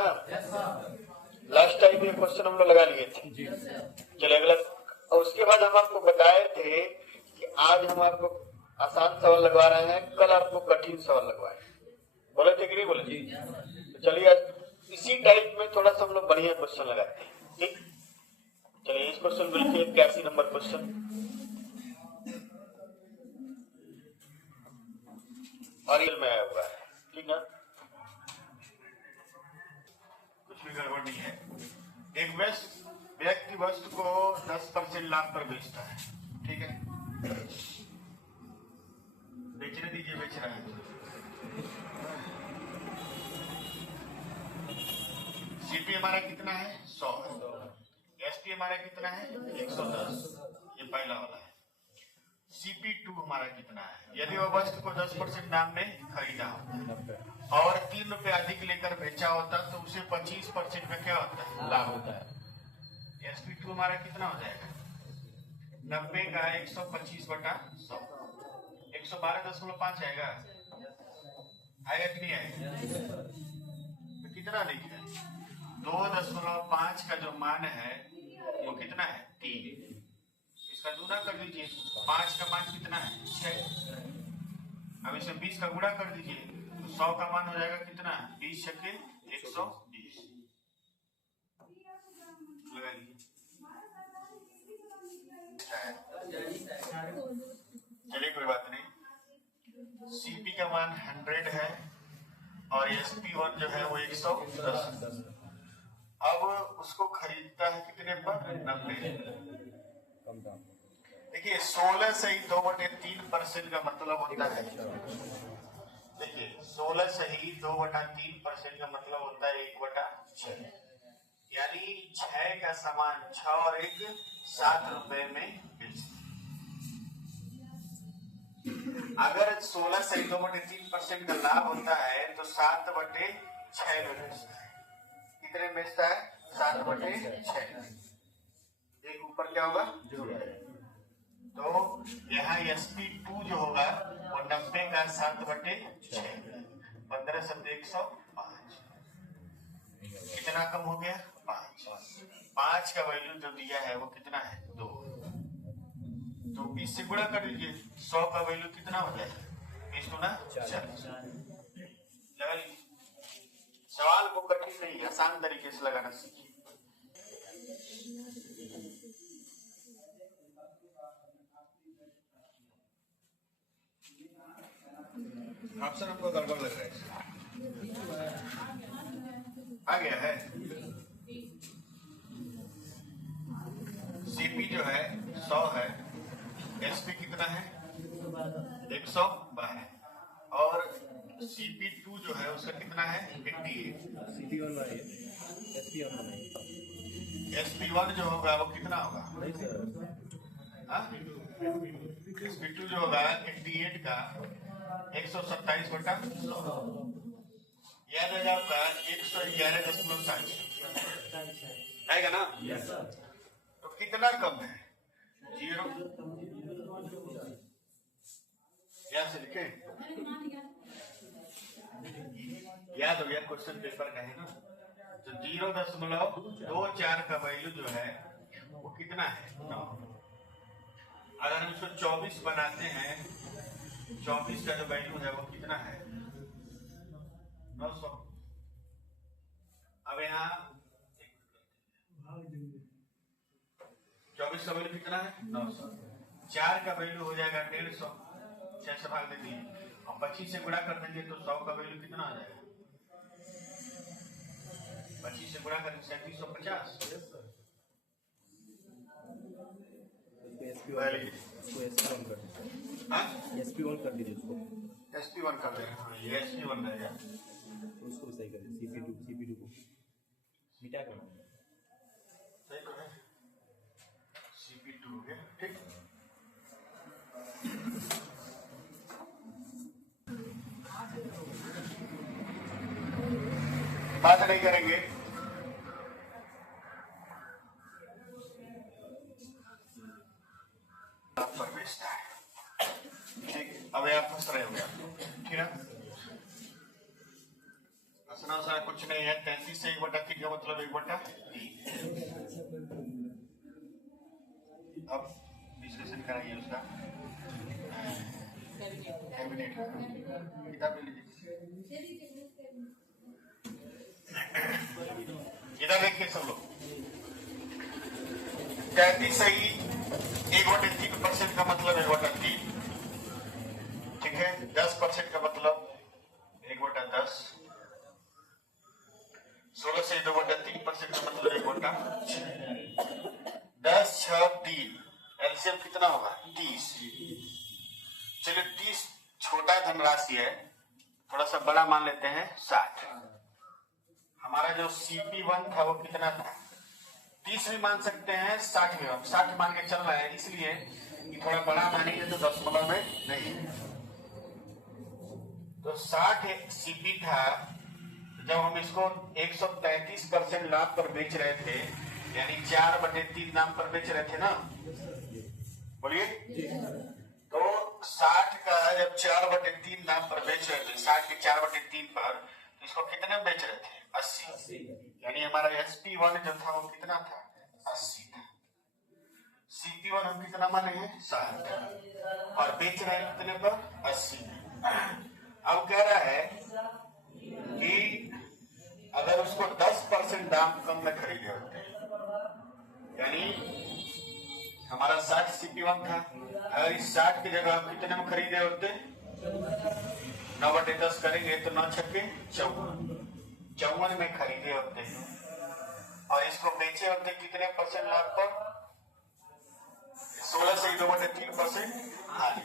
Last time ये question हम लोग लगा लिए थे। चलिए अगला। और उसके बाद हम आपको बताए थे कि आज हम आपको आसान सवाल लगवा रहे हैं, कल आपको कठिन सवाल लगवाए। बोले थे कि नहीं बोले? तो चलिए आज इसी टाइप में थोड़ा सा हम लोग बढ़िया क्वेश्चन लगाते हैं। ठीक, चलिए इस क्वेश्चन को लिखिए 81 नंबर क्वेश्चन। और में आया हुआ है, ठीक है, कुछ भी गड़बड़ नहीं है। एक व्यक्ति वस्तु को 10% लाभ पर बेचता है, ठीक है, बेचने दीजिए, बेच रहा है। सीपी हमारा कितना है? 100। एसपी हमारा कितना है? 110। ये पहला वाला है। CP2 हमारा कितना है? यदि वह वस्तु को 10% दाम में खरीदा होता और 3 रुपए अधिक लेकर बेचा होता तो उसे 25% में क्या होता है? लाभ होता है। SP2 हमारा कितना हो जाएगा? 90 का 125/100, 112.5 आएगा। आएगा कि नहीं आएगा? तो कितना लिखा है? 2.5 का जो मान है वो कितना है? 3। इसका गुणा कर दीजिए। 5 का मान कितना है? 6। अब इसे 20 का गुणा कर दीजिए तो 100 का मान हो जाएगा कितना? 20 छक्के 120। लगा लीजिए। चलिए कोई बात नहीं। सीपी का मान 100 है और SP1 जो है वो 110। अब उसको खरीदता है कितने पर? 90। देखिए 16 से ही 2/3% का मतलब होता है। देखिए 16 से ही 2/3% का मतलब होता है 1/6। यानी 6 का सामान 6 और 1 7 रुपए में बेचते। अगर 16 से 2/3% का लाभ होता है तो 7/6 में बेचता है। कितने बेचता है? 7/6। एक ऊपर क्या होगा? जोड़। तो यहाँ SP2 जो होगा वो 90 का 7/6, 15 से 105। कितना कम हो गया? 5 का वैल्यू जो दिया है वो कितना है? 2। तो 20 से गुणा कर लीजिए। 100 का वैल्यू कितना हो जाएगा? 20 गुना 40। लगा लीजिए। सवाल को कठिन नहीं, आसान तरीके से लगाना सीखिए। ऑप्शन हमको गड़बड़ लग रहा है। आ गया है। सीपी जो है 100 है, एसपी कितना है? 112 और CP2 जो है उसका कितना है? 88। SP1 जो होगा वो कितना होगा? SP2 जो होगा 88 का 127/100। याद है आपका 111.7 आएगा ना? तो कितना कम है? 0। यहाँ से लिखे, याद हो गया? क्वेश्चन पेपर का है ना? तो 0.24 का वैल्यू जो है वो कितना है? 9। अगर हम इसको 24 बनाते हैं, 24 का जो वैल्यू है वो कितना है? 900। अब यहाँ 24 का वैल्यू कितना है? 900। 4 का वैल्यू हो जाएगा 150। 6 से भाग देंगे और 25 से गुणा कर देंगे तो 100 का वैल्यू कितना आ जाएगा? 25 से गुणा करेंगे 3750। SP1 कर दीजिए उसको। SP1 कर देंगे। हाँ ये SP1 है यार। उसको सही कर दीजिए। CP2 को मिटा कर सही तो है। CP2 हो गया, ठीक। बात नहीं करेंगे। पर बेचता है, ठीक। अब आप फंस रहे हो, ठीक है? उतना सारा कुछ नहीं है। 33 से 1/3 का मतलब 1/3। अब विश्लेषण कराइए उसका। कैबिनेट किताब ले लीजिए। इधर देखिए सब लोग, 33 सही 1/3% का मतलब 1/3, ठीक है। 10% का मतलब 1/10, 16 से 2/3% का मतलब 1/6, 10, 6, 3, एलसीएम कितना होगा 30। चलिए 30 छोटा धनराशि है, थोड़ा सा बड़ा मान लेते हैं 60। हमारा जो CP1 था वो कितना था, 30 भी मान सकते हैं, 60 भी, 60 मान के चल रहा है, इसलिए कि थोड़ा बड़ा मानेंगे तो दशमलव में नहीं। तो 60 CP था, जब हम इसको 133% लाभ पर बेच रहे थे, यानी 4/3 दाम पर बेच रहे थे ना, बोलिए। तो 60 का जब 4/3 दाम पर बेच रहे थे, 60 के 4/3 पर, तो इसको कितने बेच रहे थे 80, यानी हमारा SP1 जो था वो कितना था 80 था। CP1 हम कितना माने हैं 60 और बेच रहे हैं कितने पर 80। अब कह रहा है कि अगर उसको 10% दाम कम में खरीदे होते, यानी हमारा 60 CP1 था, अगर इस 60 की जगह हम कितने में खरीदे होते, 9/10 करेंगे तो 9 छक्के 54 में खरीदे होते और इसको बेचे होते कितने % लाभ पर, 16 से 2/3% हानि,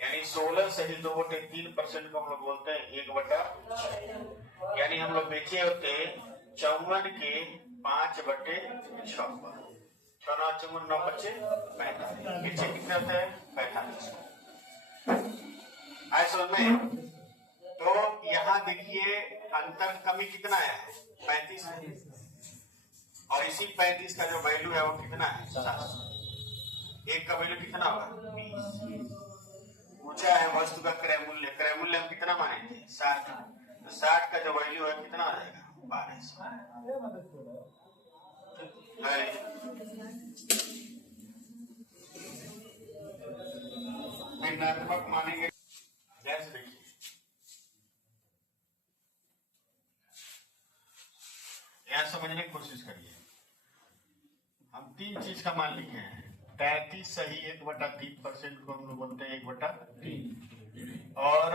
यानी 16 से 2/3% को हम लोग बोलते हैं 1/6, यानी हम लोग बेचे होते 54 के 5/6 पर, 6, 9, 45, बेचे कितने होते हैं 45। आए समझ में? तो यहाँ देखिए अंतर कमी कितना है 35 है, और इसी 35 का जो वैल्यू है वो कितना है 7। एक का वैल्यू कितना होगा 20। पूछा है वस्तु का क्रय मूल्य, क्रय मूल्य हम कितना माने थे 60, तो 60 का जो वैल्यू है कितना आ जाएगा 1200। ऋणात्मक मानेंगे, गैस देखिए यहां समझने की कोशिश करिए। हम 3 चीज का मान लिखे हैं, 33 सही 1/3% को हम लोग बोलते हैं 1/3, और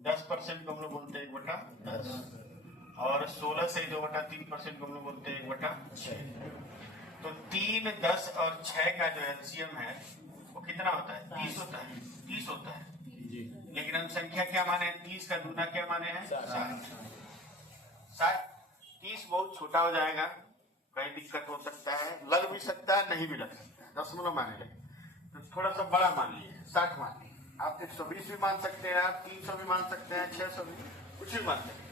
10% को हम लोग बोलते हैं 1/10, और 16 से 2/3% को हम लोग बोलते हैं 1/6। तो 3, 10 और 6 का जो एलसीएम है वो कितना होता है 30 होता है, 30 होता है। लेकिन हम संख्या क्या माने, 30 का दूना क्या माने हैं 60। 30 बहुत छोटा हो जाएगा, कहीं दिक्कत हो सकता है, लग भी सकता है नहीं भी लग सकता है, दशमलव मान ले, तो थोड़ा सा बड़ा मान लीजिए 60 मान लीजिए। आप 120 भी मान सकते हैं, आप 300 भी मान सकते हैं, 600 भी, कुछ भी मान सकते हैं।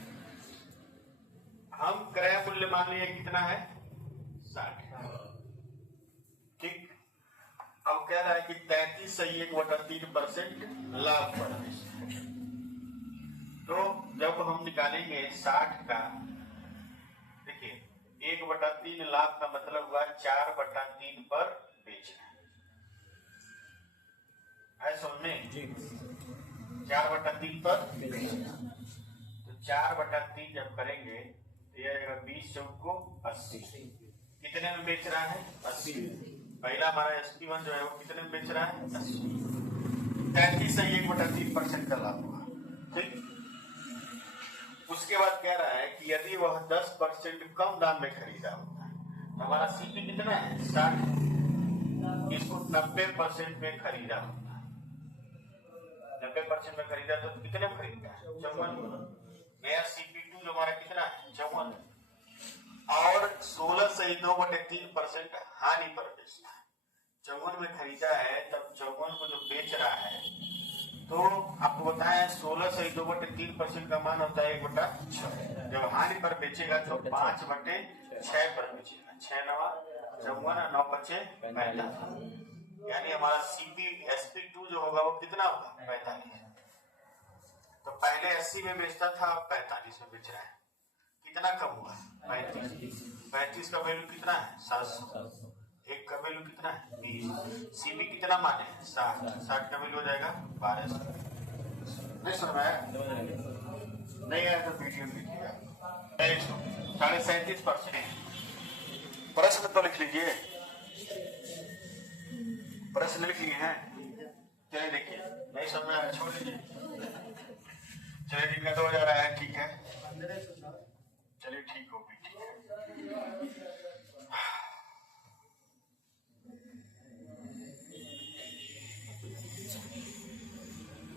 हम क्रय मूल्य मान लिए कितना है 60, ठीक। अब कह रहा है कि 33 सही 1/3% लाभ पर। तो जब हम निकालेंगे 60 का, देखिए 1/3 लाभ का मतलब हुआ 4/3 पर बेचना है, समझे? 4/3 पर बेचना, तो 4/3 जब करेंगे तो यह 20 चौको 80, कितने में बेच रहा है 80। पहला हमारा SP1 जो है वो कितने में बेच रहा है 80, 33 से 1/3% का लाभ हुआ, ठीक। उसके बाद कह रहा है कि यदि वह 10% कम दाम में खरीदा होता है, तो हमारा CP कितना है 60, इसको 90% में खरीदा होता है, 90% में खरीदा तो कितने में खरीदा है 54। नया CP2 जो हमारा कितना है 54, और 16 से 2/3% हानि पर बेचना है। 54 में खरीदा है, तब 54 को जो बेच रहा है, तो आपको बताया 16 से 2/3% का मान होता है 1/6। जब हानि पर बेचेगा तो 5/6 पर बेचेगा, 6, 9, 54, 9, 5, 45, यानी हमारा SP2 जो होगा वो कितना होगा 45। तो पहले 80 में बेचता था, अब 45 में बेच रहा है। कितना कम हुआ? 35। 35 का वैल्यू कितना है? 700। एक का वैल्यू कितना है? 20। सीपी कितना माने? 60। 60 का वैल्यू हो जाएगा 1200। नहीं सुन रहा है? नहीं आया तो वीडियो लीजिएगा। 37.5%। प्रश्न तो लिख लीजिए। प्रश्न लिख लिए हैं? चलिए देखिए, नहीं समझ में आ रहा छोड़ लीजिए। चलिए जिनका 2000 आया है ठीक है, चलिए ठीक होगी, ठीक है।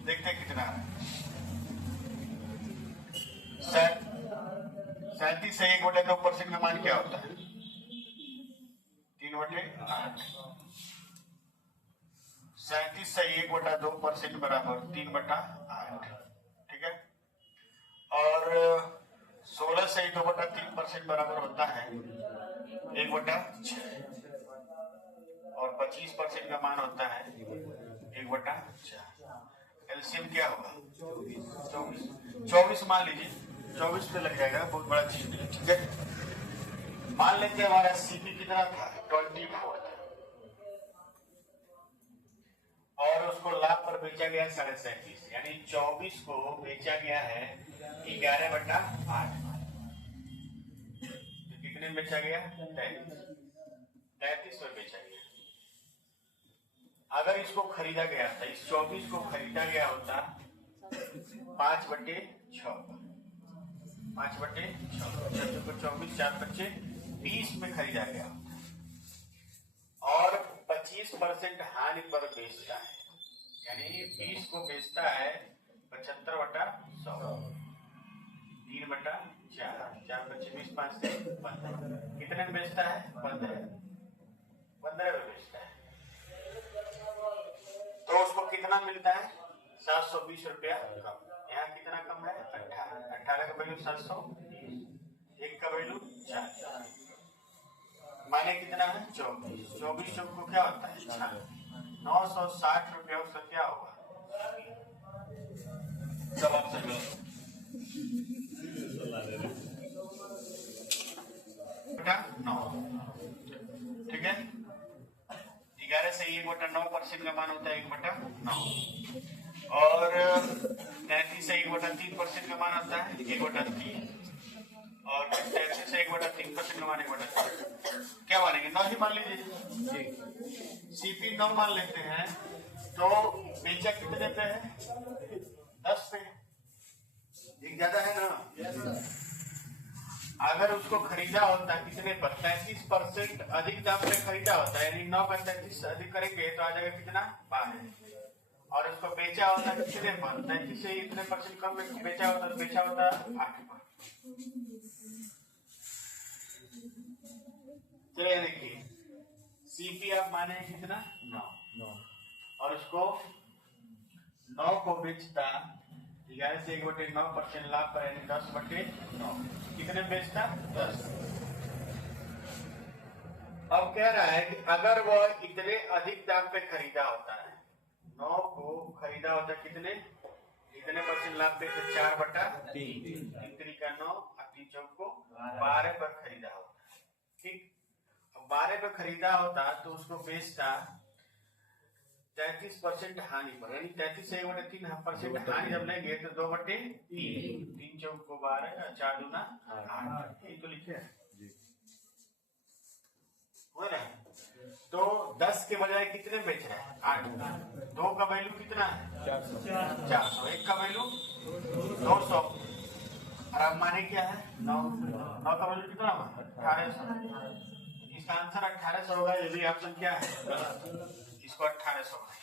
देखते हैं कितना है। 37 से 1/2% का मान क्या होता है? 3/8। 37 से 1/2% बराबर 3/8, ठीक है। और 16 से 2/3% बराबर होता है 1/6। और 25% का मान होता है 1/4। एलसीएम क्या होगा? 24। 24 मान लीजिए, 24 पे लग जाएगा, बहुत बड़ा चीज नहीं है, ठीक है। मान लेते हैं हमारा सीपी कितना था? 24 था, और उसको लाभ पर बेचा गया 37.5, यानी 24 को बेचा गया है 11/8। तो कितने में बेचा गया? 33 में बेचा गया। अगर इसको खरीदा गया था, इस 24 को खरीदा गया होता 5/6। 5/6 24 4 20 में खरीदा गया होता, और 25% हानि पर बेचता है, यानी 20 को बेचता है 75/100। 3/4 4 25 5 से 15। कितने में बेचता है? 15 में बेचता है। तो उसको कितना मिलता है? 720 रुपया कम। यहाँ कितना कम है? 18। 18 का वैल्यू 720, एक का वैल्यू 4, माने कितना है? 24। 24 चौक को क्या होता है? 960 रुपया उसका क्या होगा? सब ऑप्शन लो। बेटा 9, ठीक है। 11 से 1/9% का मान होता है 1/9, और 33 से 1/3% का मान होता है 1/3, और 33 से 1/3% का मान 1/3। क्या मानेंगे? 9 ही मान लीजिए। सीपी 9 मान लेते हैं, तो बेचा कितने पे है? 10 पे। एक ज्यादा है ना? अगर उसको खरीदा होता कितने पर? 33% अधिक दाम पे खरीदा होता, यानी 9 का 33 अधिक करेंगे तो आ जाएगा कितना? 12। और उसको बेचा होता कितने पर? 33 से इतने परसेंट कम में बेचा होता, तो बेचा होता 8 पर। चलिए देखिए, सीपी आप माने कितना? 9, और उसको 9 को बेचता 11 से 1/9% लाभ पर, यानी 10/9। कितने बेचता? 10। अब कह रहा है कि अगर वह इतने अधिक दाम पे खरीदा होता है, 9 को खरीदा होता कितने? इतने परसेंट लाभ पे, तो 4/3। 3 का 9 और 3 चौक को 12 पर खरीदा होता, ठीक। 12 पे खरीदा होता तो उसको बेचता 33% हानि पर, यानी 33 से 1/3% हानि जब लेंगे तो 2/3। 3 चौक को 12, 4 दूना 8, यही तो लिखे हैं, हो रहा है। तो 10 के बजाय कितने बेच रहे हैं? 8। 2 का वैल्यू कितना है? 400। 1 का वैल्यू 200, और अब माने क्या है? 9 का वैल्यू कितना हुआ? 1800। इसका आंसर 1800 होगा। ये भी ऑप्शन क्या है? इसको 1800 है।